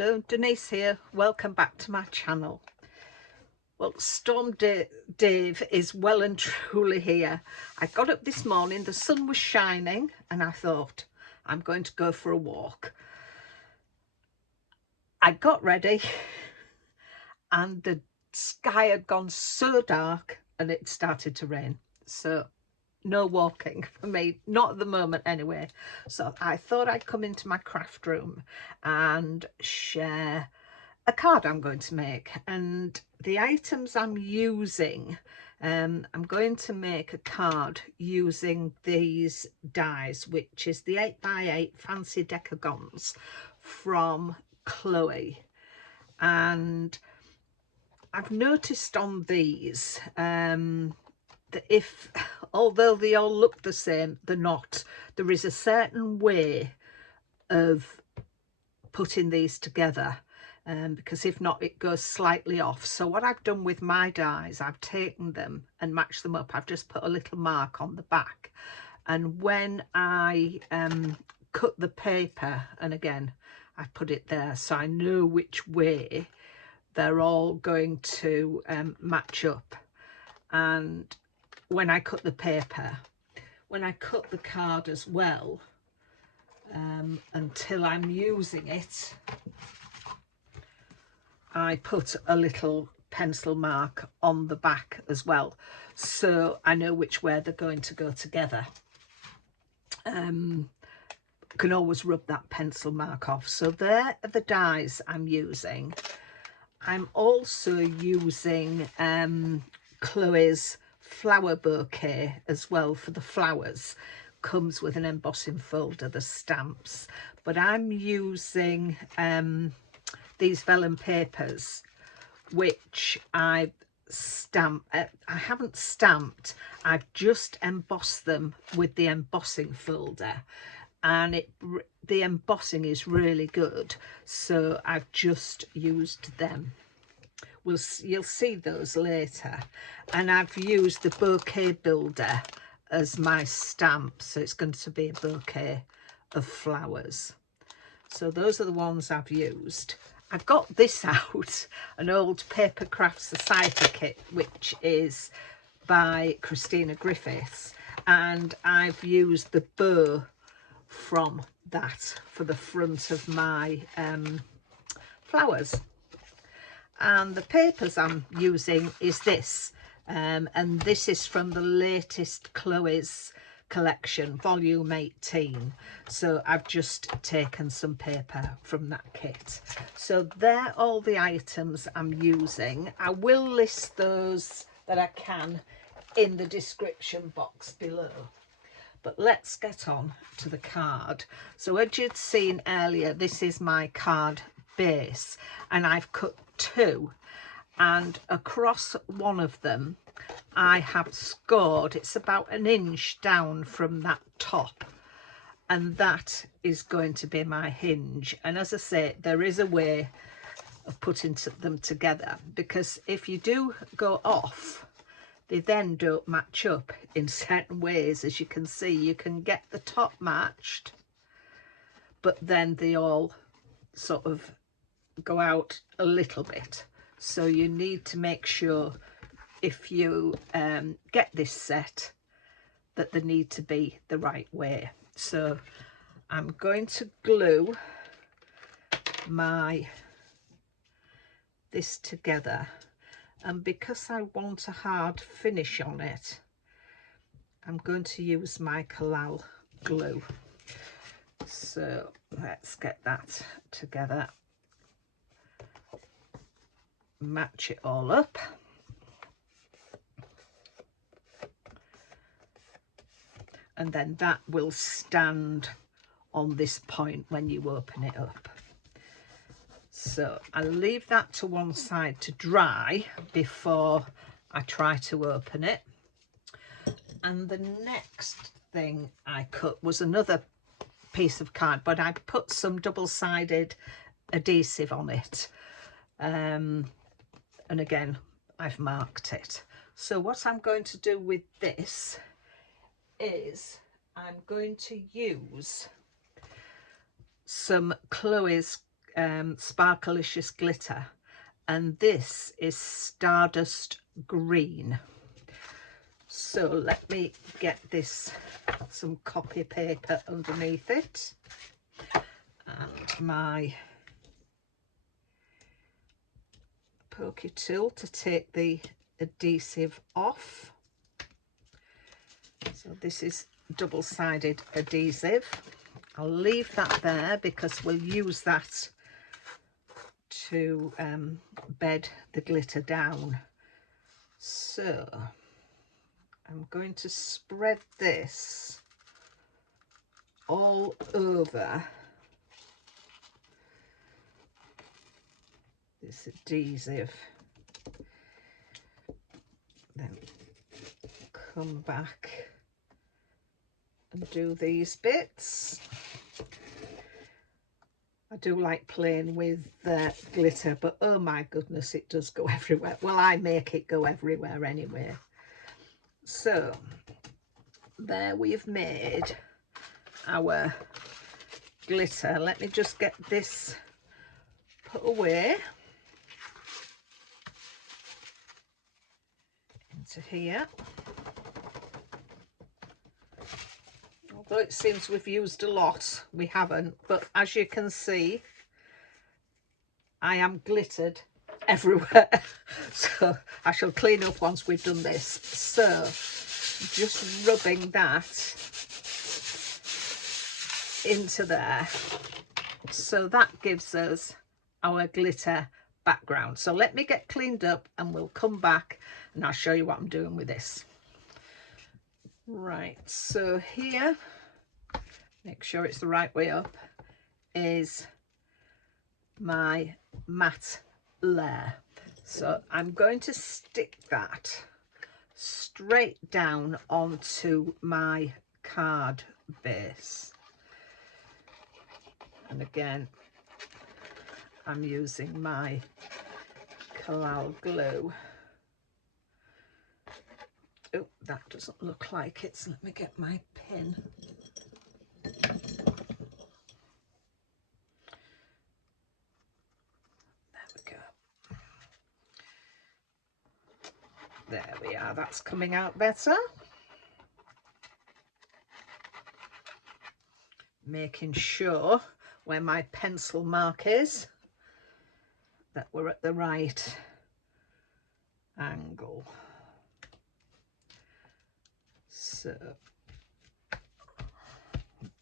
Hello, Denise here. Welcome back to my channel. Well, Storm Dave is well and truly here. I got up this morning, the sun was shining, and I thought, I'm going to go for a walk. I got ready, and the sky had gone so dark, and it started to rain. So no walking for me, not at the moment anyway. So I thought I'd come into my craft room and share a card I'm going to make, and the items I'm using. I'm going to make a card using these dies, which is the 8x8 Fancy Decagons from Chloe. And I've noticed on these that although they all look the same, they're not. There is a certain way of putting these together, because if not, it goes slightly off. So what I've done with my dies, I've taken them and matched them up. I've just put a little mark on the back, and when I cut the paper, and again I put it there so I know which way they're all going to match up. And when I cut the paper, when I cut the card as well, until I'm using it, I put a little pencil mark on the back as well, so I know which way they're going to go together. Can always rub that pencil mark off. So there are the dies I'm using. I'm also using Chloe's flower bouquet as well for the flowers. Comes with an embossing folder, the stamps, but I'm using these vellum papers, which I haven't stamped, I've just embossed them with the embossing folder, and the embossing is really good, so I've just used them. You'll see those later. And I've used the bouquet builder as my stamp, so it's going to be a bouquet of flowers. So those are the ones I've used. I've got this out, an old Paper Craft Society kit, which is by Christina Griffiths, and I've used the bow from that for the front of my flowers. And the papers I'm using is this, and this is from the latest Chloe's collection, volume 18. So I've just taken some paper from that kit. So they're all the items I'm using. I will list those that I can in the description box below. But let's get on to the card. So as you'd seen earlier, this is my card base, and I've cut two, and across one of them I have scored, it's about an inch down from that top, and that is going to be my hinge. And as I say, there is a way of putting them together, because if you do go off, they then don't match up in certain ways. As you can see, you can get the top matched, but then they all sort of go out a little bit. So you need to make sure, if you get this set, that they need to be the right way. So I'm going to glue this together, and because I want a hard finish on it, I'm going to use my Collal glue. So let's get that together, match it all up. And then that will stand on this point when you open it up. So I'll leave that to one side to dry before I try to open it. And the next thing I cut was another piece of card, but I put some double-sided adhesive on it. And again, I've marked it. So what I'm going to do with this is I'm going to use some Chloe's Sparkelicious glitter, and this is Stardust green. So let me get this, some copy paper underneath it, and my pokey tool to take the adhesive off. So this is double-sided adhesive. I'll leave that there because we'll use that to bed the glitter down. So I'm going to spread this all over this adhesive, then come back and do these bits. I do like playing with glitter, but oh my goodness, it does go everywhere. Well, I make it go everywhere anyway. So there we've made our glitter. Let me just get this put away into here. Although it seems we've used a lot, we haven't, but as you can see, I am glittered everywhere. So I shall clean up once we've done this. So just rubbing that into there. So that gives us our glitter background. So let me get cleaned up and we'll come back and I'll show you what I'm doing with this. Right, so here, make sure it's the right way up, is my matte layer. So I'm going to stick that straight down onto my card base. And again, I'm using my Collal glue. Oh, that doesn't look like it, so let me get my pin. There we go. There we are, that's coming out better. Making sure where my pencil mark is, that we're at the right angle. So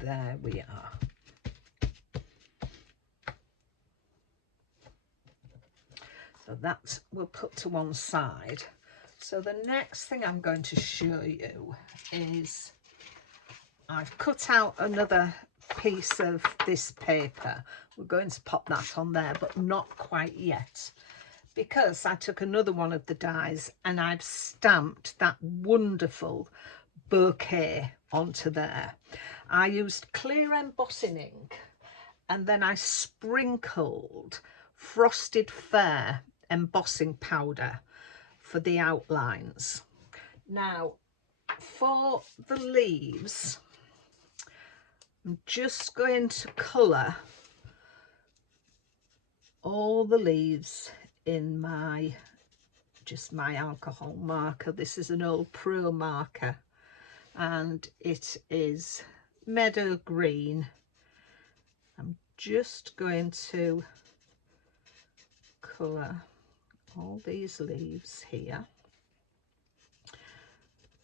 there we are. So that we'll put to one side. So the next thing I'm going to show you is I've cut out another piece of this paper. We're going to pop that on there, but not quite yet, because I took another one of the dies and I've stamped that wonderful bouquet onto there. I used clear embossing ink and then I sprinkled frosted fair embossing powder for the outlines. Now for the leaves, I'm just going to colour all the leaves in my alcohol marker. This is an old Pro marker and it is meadow green. I'm just going to colour all these leaves here,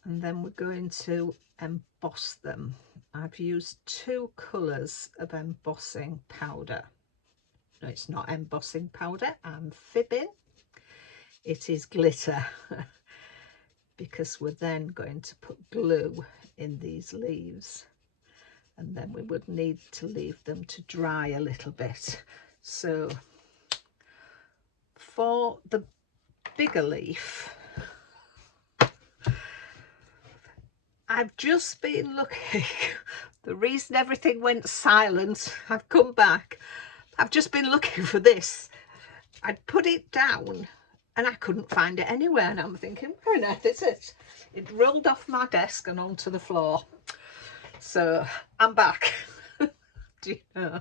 and then we're going to emboss them. I've used 2 colours of embossing powder. No, it's not embossing powder, I'm fibbing. It is glitter because we're then going to put glue in these leaves and then we would need to leave them to dry a little bit. So for the bigger leaf, I've just been looking. The reason everything went silent, I've come back. I've just been looking for this. I'd put it down and I couldn't find it anywhere. And I'm thinking, where on earth is it? It rolled off my desk and onto the floor. So I'm back. Do you know?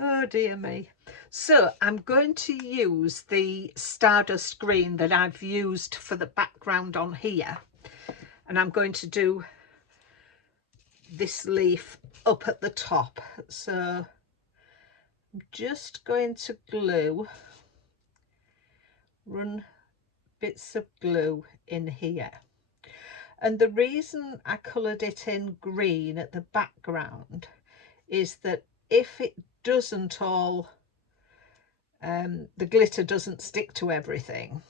Oh dear me. So I'm going to use the Stardust green that I've used for the background on here, and I'm going to do this leaf up at the top. So I'm just going to run bits of glue in here. And the reason I coloured it in green at the background is that if it doesn't all, the glitter doesn't stick to everything,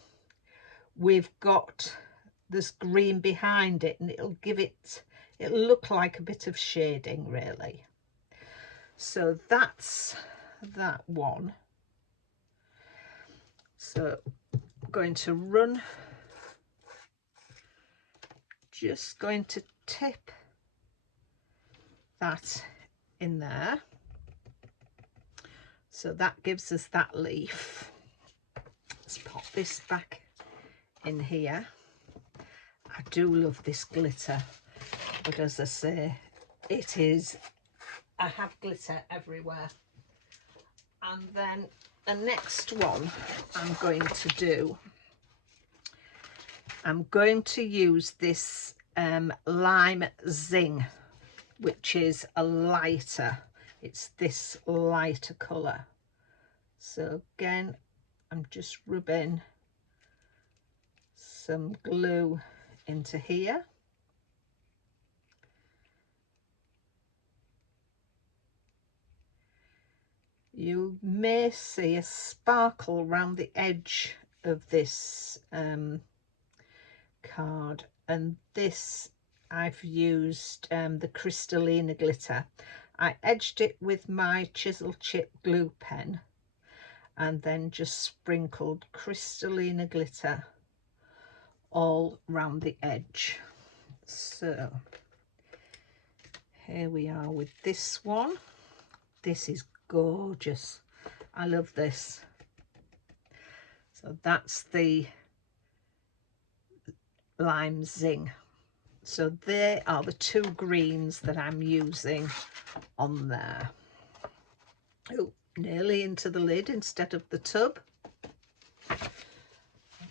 we've got this green behind it, and it'll look like a bit of shading really. So that's that one. So I'm going to run, just going to tip that in there. So that gives us that leaf. Let's pop this back in here. I do love this glitter, but as I say, I have glitter everywhere. And then the next one I'm going to do, I'm going to use this lime Zing, which is a lighter, it's this lighter colour. So again, I'm just rubbing some glue into here. You may see a sparkle around the edge of this card, and this I've used the Crystallina glitter. I edged it with my chisel chip glue pen and then just sprinkled Crystallina glitter all round the edge. So here we are with this one. This is gorgeous. I love this. So that's the lime Zing. So they are the two greens that I'm using on there. Oh, nearly into the lid instead of the tub.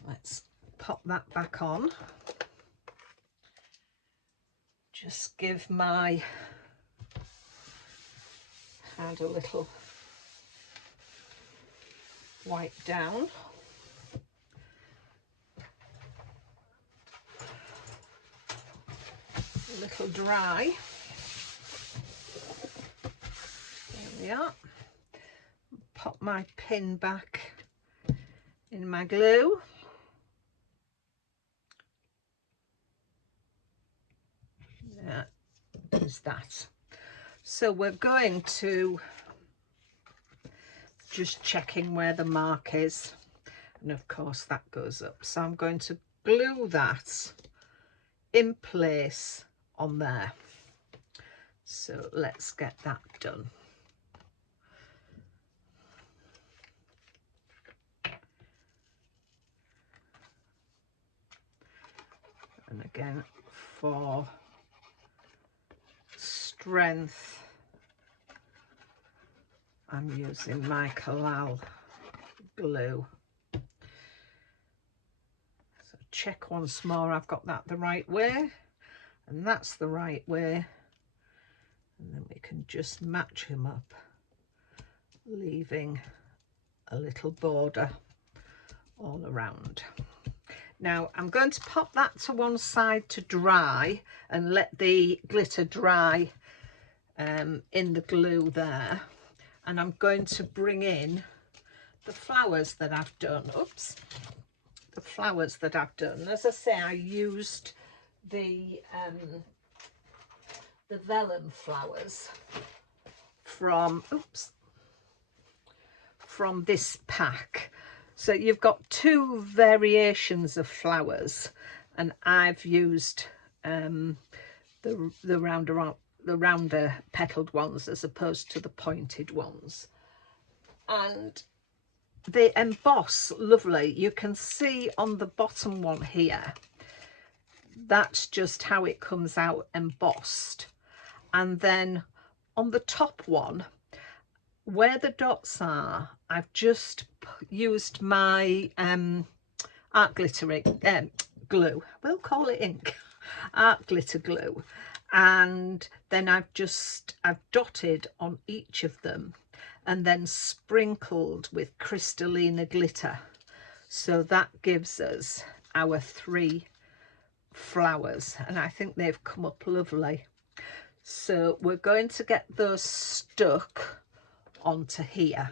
Let's pop that back on. Just give my hand a little wipe down. A little dry. There we are. Pop my pin back in my glue. That is that. So we're going to just checking where the mark is, and of course that goes up. So I'm going to glue that in place on there. So let's get that done. And again, for strength, I'm using my Collal glue. So check once more I've got that the right way, and that's the right way, and then we can just match them up, leaving a little border all around. Now I'm going to pop that to one side to dry and let the glitter dry in the glue there, and I'm going to bring in the flowers that I've done. Oops, the flowers that I've done. As I say, I used the vellum flowers from this pack. So you've got two variations of flowers, and I've used the rounder petaled ones as opposed to the pointed ones, and they emboss lovely. You can see on the bottom one here, that's just how it comes out embossed, and then on the top one where the dots are, I've just used my art glitter glue, we'll call it ink, art glitter glue, and then I've dotted on each of them and then sprinkled with Crystallina glitter. So that gives us our 3 flowers, and I think they've come up lovely. So we're going to get those stuck onto here.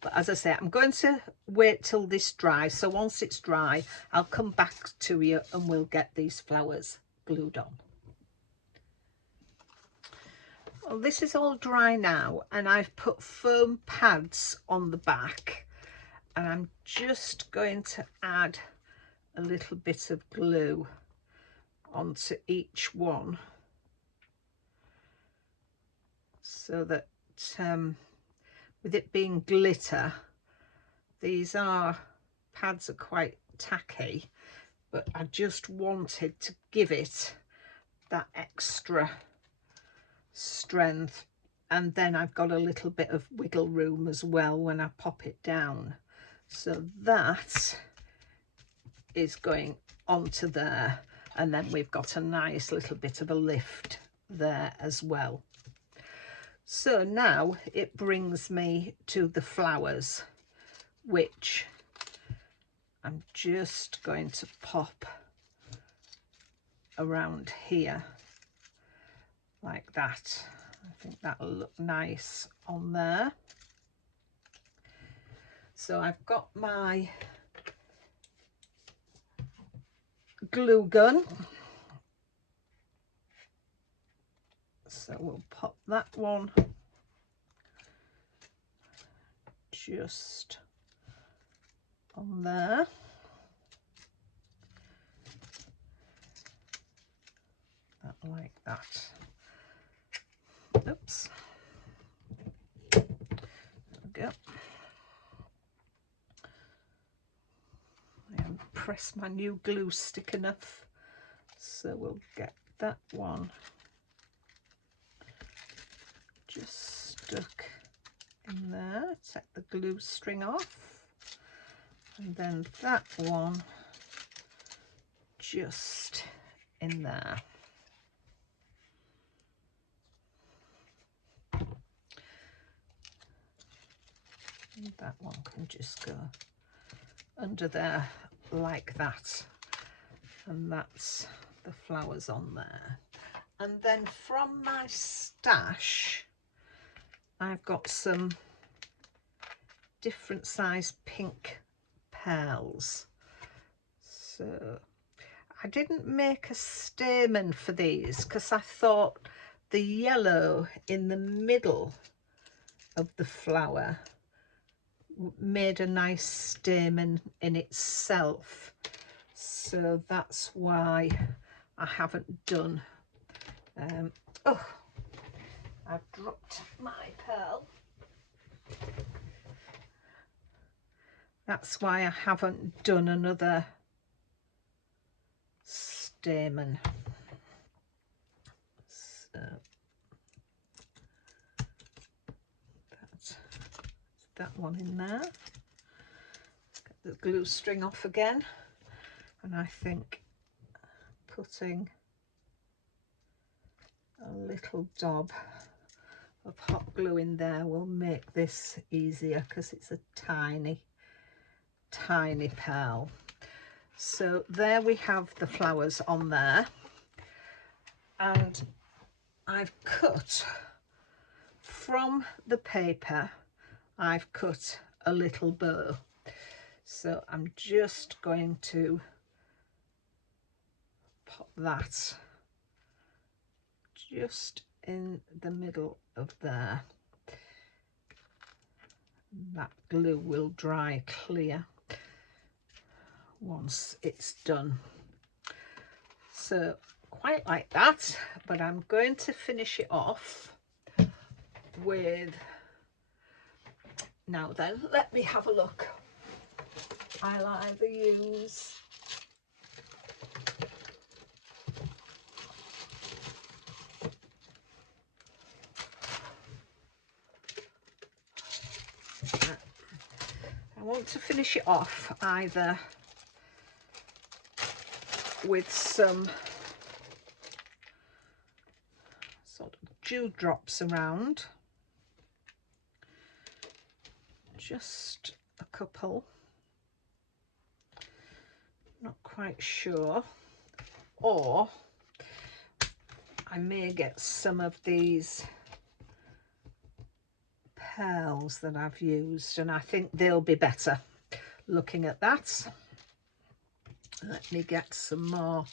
But as I say, I'm going to wait till this dries. So once it's dry, I'll come back to you and we'll get these flowers glued on. Well, this is all dry now, and I've put foam pads on the back, and I'm just going to add a little bit of glue onto each one, so that with it being glitter, these pads are quite tacky, but I just wanted to give it that extra strength. And then I've got a little bit of wiggle room as well when I pop it down. So that is going onto there, and then we've got a nice little bit of a lift there as well. So now it brings me to the flowers, which I'm just going to pop around here like that. I think that'll look nice on there. So I've got my glue gun, so we'll pop that one just on there. That like that. Oops. There we go. I haven't pressed my new glue stick enough, so we'll get that one just stuck in there. Take the glue string off, and then that one just in there. And that one can just go under there like that, and that's the flowers on there. And then from my stash, I've got some different size pink pearls. So I didn't make a stamen for these because I thought the yellow in the middle of the flower made a nice stamen in itself. So that's why I haven't done oh, I've dropped my pearl. That's why I haven't done another stamen. So that's that one in there. Get the glue string off again, and I think putting a little dab of hot glue in there will make this easier because it's a tiny pearl. So there we have the flowers on there, and I've cut from the paper, I've cut a little bow. So I'm just going to pop that just in the middle of there. That glue will dry clear once it's done. So quite like that, but I'm going to finish it off with, now then, let me have a look. I'll either use want to finish it off either with some sort of dewdrops around, just a couple, not quite sure, or I may get some of these pearls that I've used, and I think they'll be better looking at that. Let me get some more.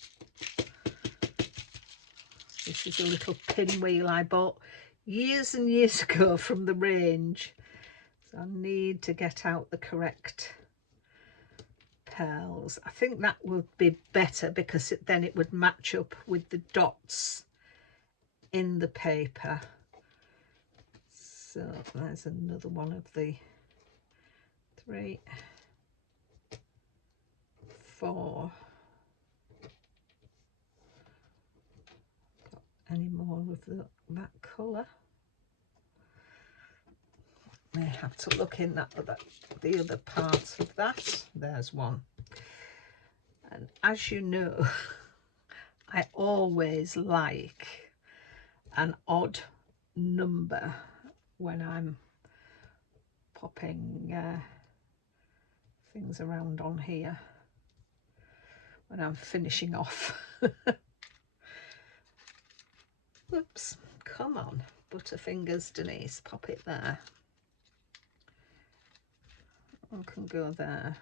This is a little pinwheel I bought years and years ago from the range, so I need to get out the correct pearls. I think that would be better because then it would match up with the dots in the paper. So there's another one of the 3, 4. Got any more of that colour? May have to look in the other part of that. There's one. And as you know, I always like an odd number when I'm popping things around on here, when I'm finishing off. Whoops, come on, Butterfingers Denise, pop it there. That one can go there.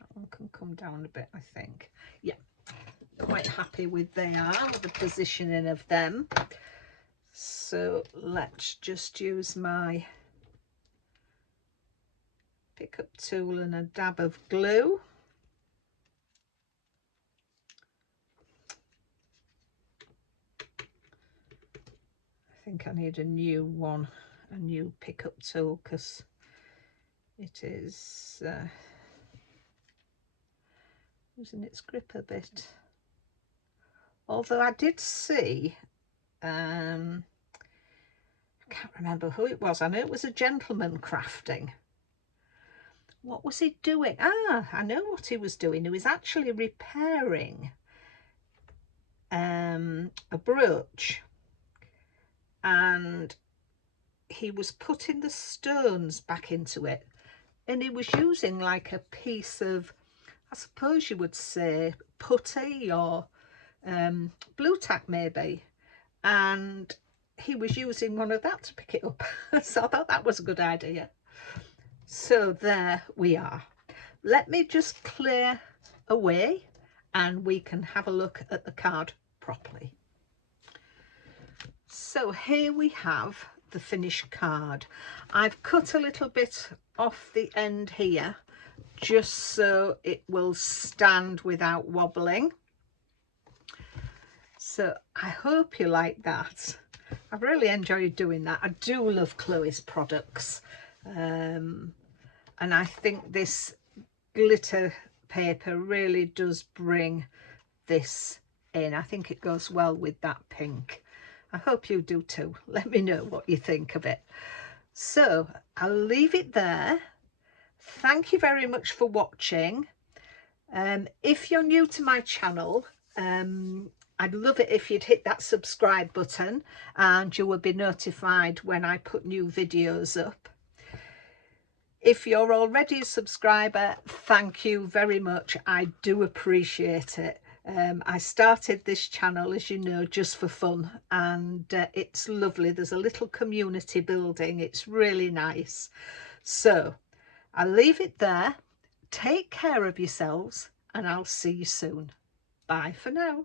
That one can come down a bit, I think. Yeah, quite happy with the positioning of them. So let's just use my pickup tool and a dab of glue. I think I need a new one, a new pickup tool, because it is losing its grip a bit. Although I did see, I can't remember who it was. I know it was a gentleman crafting. What was he doing? Ah, I know what he was doing. He was actually repairing a brooch, and he was putting the stones back into it, and he was using like a piece of, I suppose you would say, putty or blue tack maybe, and he was using one of that to pick it up. So I thought that was a good idea. So there we are. Let me just clear away and we can have a look at the card properly. So here we have the finished card. I've cut a little bit off the end here just so it will stand without wobbling. So I hope you like that. I've really enjoyed doing that. I do love Chloe's products, and I think this glitter paper really does bring this in. I think it goes well with that pink. I hope you do too. Let me know what you think of it. So I'll leave it there. Thank you very much for watching. If you're new to my channel, I'd love it if you'd hit that subscribe button and you will be notified when I put new videos up. If you're already a subscriber, thank you very much. I do appreciate it. I started this channel, as you know, just for fun, and it's lovely. There's a little community building. It's really nice. So I'll leave it there. Take care of yourselves and I'll see you soon. Bye for now.